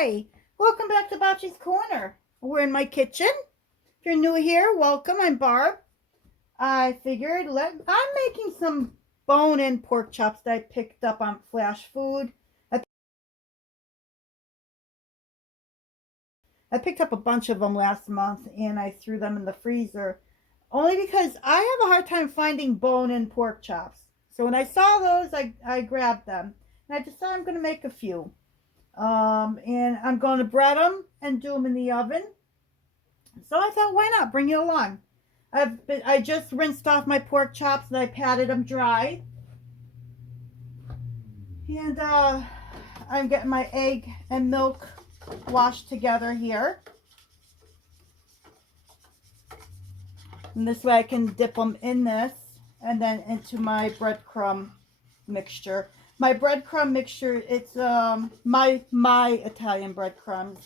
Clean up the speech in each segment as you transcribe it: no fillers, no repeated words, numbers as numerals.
Hi, welcome back to Bocce's Corner. We're in my kitchen. If you're new here, welcome. I'm Barb. I figured I'm making some bone-in pork chops that I picked up on Flashfood. I picked up a bunch of them last month and I threw them in the freezer only because I have a hard time finding bone-in pork chops. So when I saw those, I grabbed them and I decided I'm going to make a few. And I'm going to bread them and do them in the oven. So I thought, why not bring you along? I just rinsed off my pork chops and I patted them dry. And I'm getting my egg and milk washed together here. And this way I can dip them in this and then into my breadcrumb mixture. My breadcrumb mixture, it's my Italian breadcrumbs.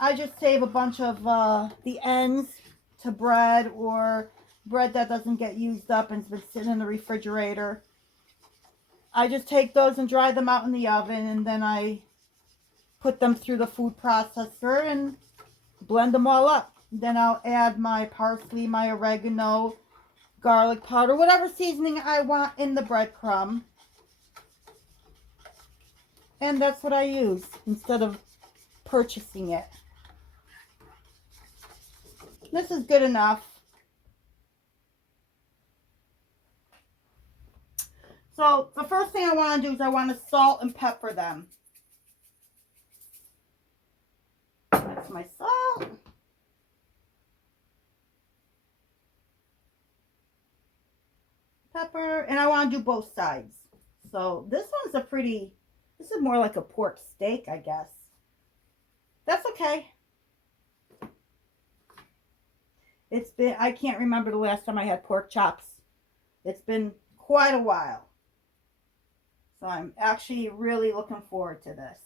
I just save a bunch of the ends to bread or bread that doesn't get used up and has been sitting in the refrigerator. I just take those and dry them out in the oven, and then I put them through the food processor and blend them all up. Then I'll add my parsley, my oregano, garlic powder, whatever seasoning I want in the breadcrumb. And that's what I use instead of purchasing it. This is good enough. So the first thing I want to do is I want to salt and pepper them. That's my salt. Pepper. And I want to do both sides. So this one's this is more like a pork steak, I guess. That's okay. I can't remember the last time I had pork chops. It's been quite a while. So I'm actually really looking forward to this.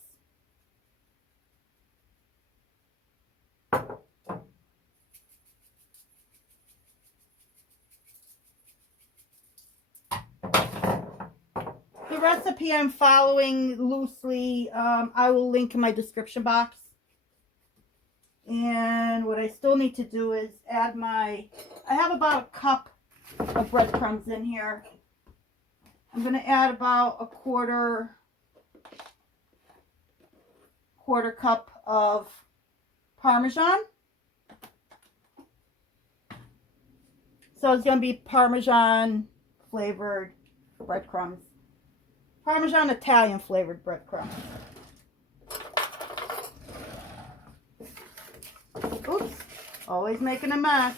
The recipe I'm following loosely, I will link in my description box. And what I still need to do is add I have about a cup of breadcrumbs in here. I'm going to add about a quarter cup of Parmesan. So it's going to be Parmesan flavored breadcrumbs. Parmesan Italian flavored breadcrumbs. Oops, always making a mess.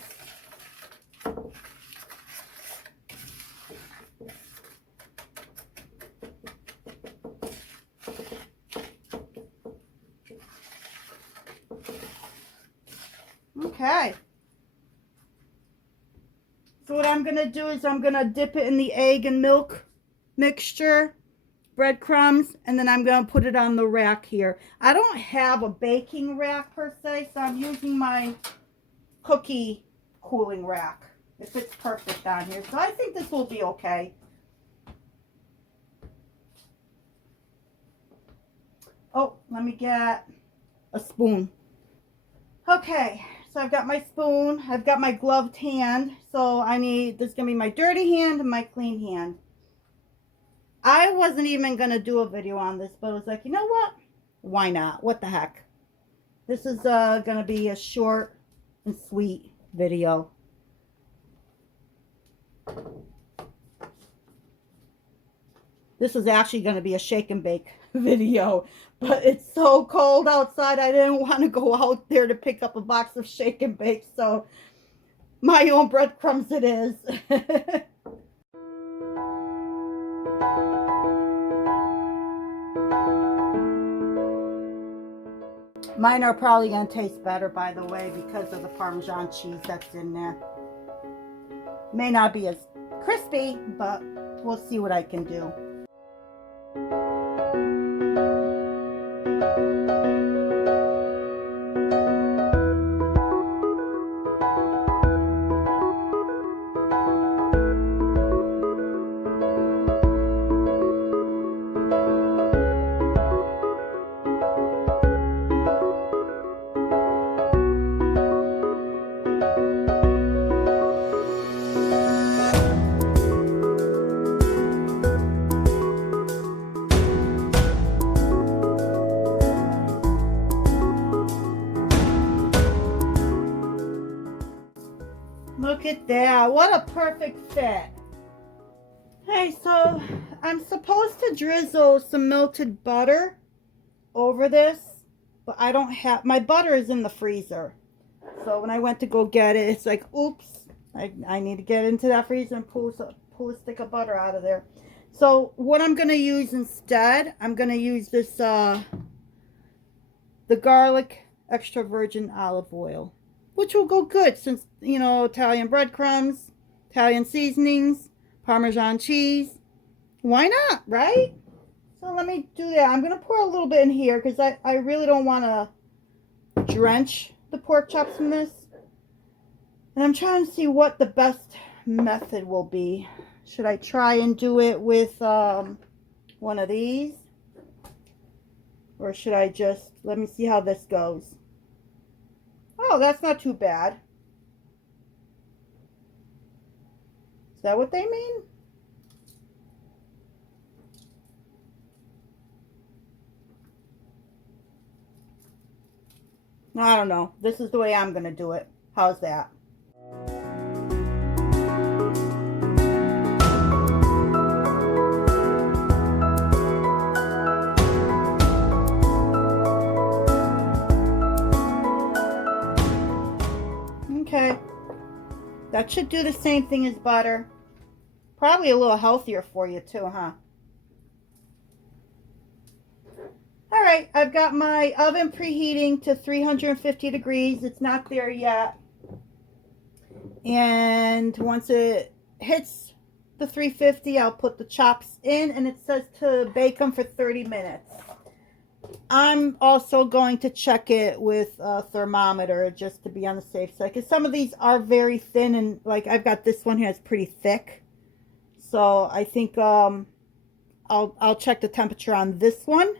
Okay. So what I'm going to do is I'm going to dip it in the egg and milk mixture, breadcrumbs, and then I'm going to put it on the rack here. I don't have a baking rack per se, so I'm using my cookie cooling rack. It fits perfect on here, so I think this will be okay. Oh, let me get a spoon. Okay, so I've got my spoon. I've got my gloved hand, so this is going to be my dirty hand and my clean hand. I wasn't even going to do a video on this, but I was like, you know what? Why not? What the heck? This is going to be a short and sweet video. This is actually going to be a shake and bake video, but it's so cold outside. I didn't want to go out there to pick up a box of shake and bake, so my own breadcrumbs it is. Mine are probably going to taste better, by the way, because of the Parmesan cheese that's in there. May not be as crispy, but we'll see what I can do. look at that. What a perfect fit. Hey, so I'm supposed to drizzle some melted butter over this, but I don't have, my butter is in the freezer. So when I went to go get it, it's like, oops, I need to get into that freezer and pull a stick of butter out of there. So what I'm going to use instead, I'm going to use this, the garlic extra virgin olive oil, which will go good since, you know, Italian breadcrumbs, Italian seasonings, Parmesan cheese. Why not, right? So let me do that. I'm going to pour a little bit in here because I really don't want to drench the pork chops in this. And I'm trying to see what the best method will be. Should I try and do it with one of these? Or should I just, let me see how this goes. Oh, that's not too bad. Is that what they mean? I don't know. This is the way I'm going to do it. How's that? Okay. That should do the same thing as butter. Probably a little healthier for you too, huh? All right, I've got my oven preheating to 350 degrees. It's not there yet. And once it hits the 350, I'll put the chops in, and it says to bake them for 30 minutes. I'm also going to check it with a thermometer just to be on the safe side, because some of these are very thin, and like I've got this one here, it's pretty thick. So I think I'll check the temperature on this one,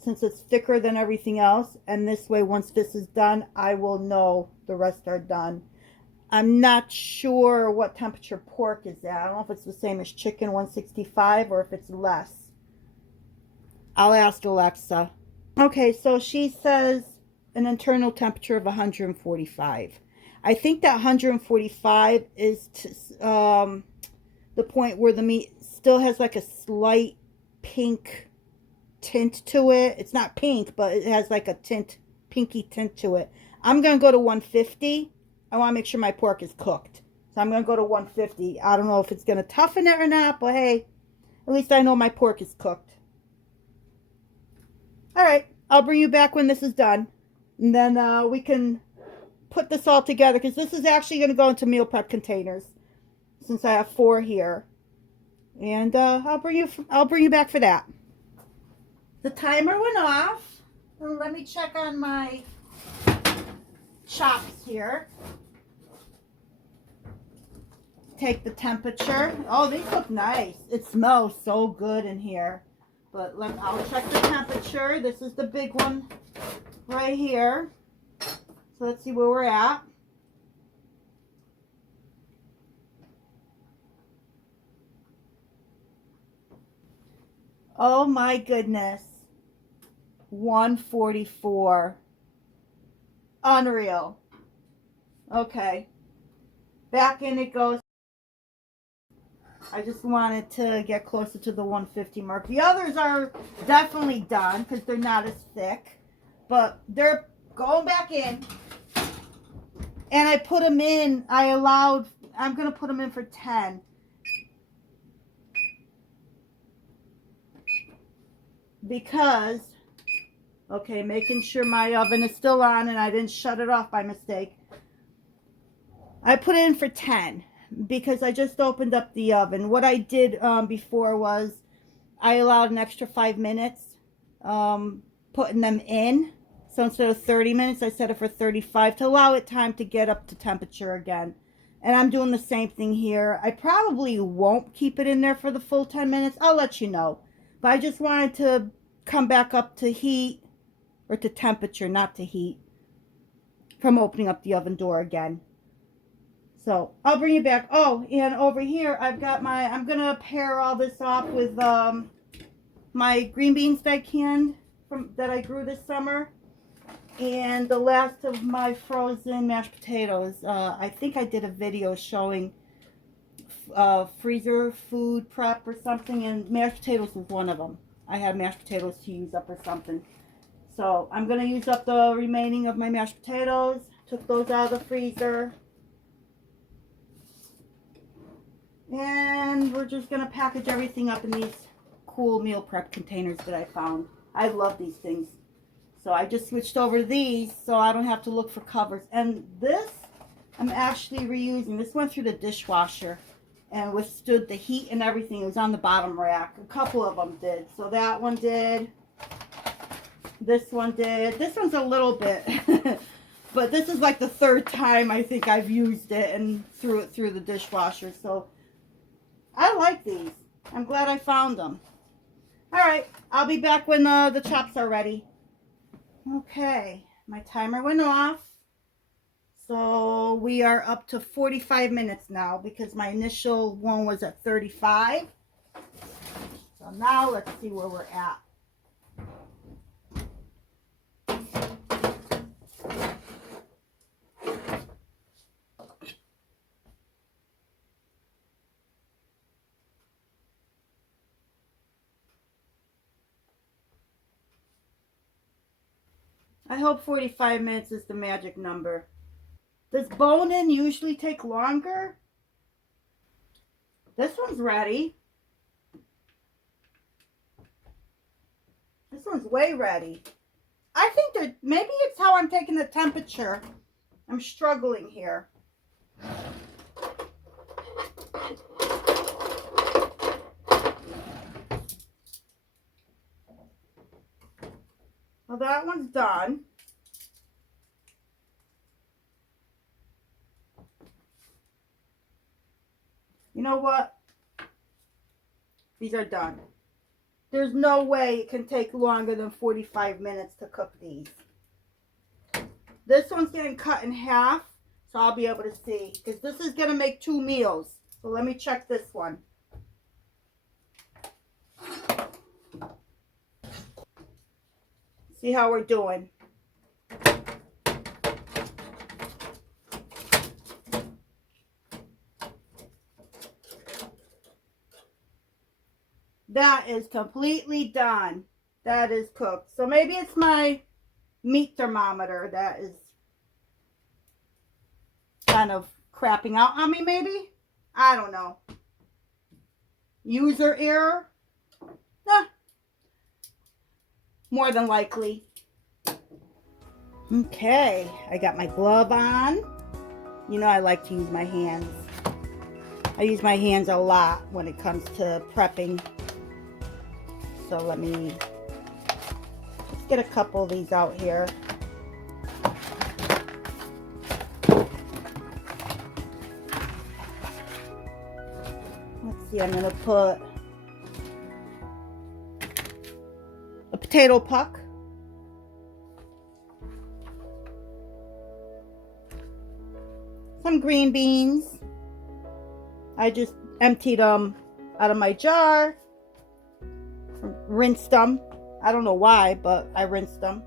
since it's thicker than everything else, and this way once this is done, I will know the rest are done. I'm not sure what temperature pork is at. I don't know if it's the same as chicken, 165, or if it's less. I'll ask Alexa. Okay, so she says an internal temperature of 145. I think that 145 is the point where the meat still has like a slight pink tint to it. It's not pink, but it has like a pinky tint to it. I'm going to go to 150. I want to make sure my pork is cooked. So I'm going to go to 150. I don't know if it's going to toughen it or not, but hey, at least I know my pork is cooked. All right, I'll bring you back when this is done. And then we can put this all together, because this is actually going to go into meal prep containers, since I have 4 here. And I'll bring you back for that. The timer went off. Let me check on my chops here. Take the temperature. Oh, these look nice. It smells so good in here. But I'll check the temperature. This is the big one right here. So let's see where we're at. Oh my goodness. 144. Unreal. Okay. Back in it goes. I just wanted to get closer to the 150 mark. The others are definitely done because they're not as thick. But they're going back in. And I put them in. I'm going to put them in for 10. Because, okay, making sure my oven is still on and I didn't shut it off by mistake. I put it in for 10. Because I just opened up the oven. What I did before was I allowed an extra 5 minutes putting them in. So instead of 30 minutes, I set it for 35 to allow it time to get up to temperature again. And I'm doing the same thing here. I probably won't keep it in there for the full 10 minutes. I'll let you know. But I just wanted to come back up to heat, or to temperature, not to heat, from opening up the oven door again. So I'll bring you back. Oh, and over here I've got I'm going to pair all this off with my green beans that I canned that I grew this summer. And the last of my frozen mashed potatoes. I think I did a video showing freezer food prep or something, and mashed potatoes was one of them. I had mashed potatoes to use up or something. So I'm going to use up the remaining of my mashed potatoes. Took those out of the freezer. And we're just going to package everything up in these cool meal prep containers that I found. I love these things. So I just switched over to these so I don't have to look for covers. And this I'm actually reusing. This went through the dishwasher and withstood the heat and everything. It was on the bottom rack. A couple of them did. So that one did. This one did. This one's a little bit. But this is like the third time I think I've used it and threw it through the dishwasher. So I like these. I'm glad I found them. All right. I'll be back when the chops are ready. Okay. My timer went off. So we are up to 45 minutes now because my initial one was at 35. So now let's see where we're at. I hope 45 minutes is the magic number. Does bone-in usually take longer? This one's ready. This one's way ready. I think that maybe it's how I'm taking the temperature. I'm struggling here. Well, that one's done. You know what? These are done. There's no way it can take longer than 45 minutes to cook these. This one's getting cut in half, so I'll be able to see. Because this is going to make 2 meals. So let me check this one. See how we're doing. That is completely done. That is cooked. So maybe it's my meat thermometer that is kind of crapping out on me, maybe? I don't know. User error? Nah. More than likely. Okay, I got my glove on. You know I like to use my hands. I use my hands a lot when it comes to prepping. So let me just get a couple of these out here. Let's see, I'm going to put a potato puck. Some green beans. I just emptied them out of my jar. Rinsed them. I don't know why, but I rinsed them.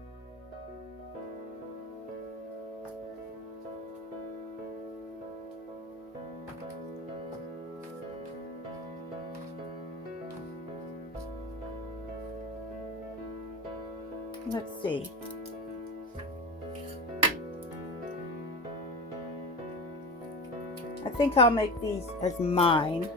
Let's see. I think I'll make these as mine.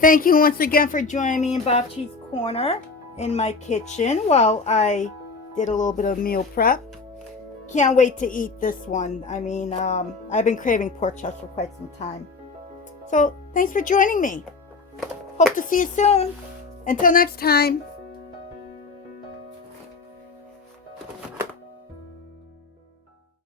Thank you once again for joining me in Bob Cheese Corner in my kitchen while I did a little bit of meal prep. Can't wait to eat this one. I mean, I've been craving pork chops for quite some time. So thanks for joining me. Hope to see you soon. Until next time.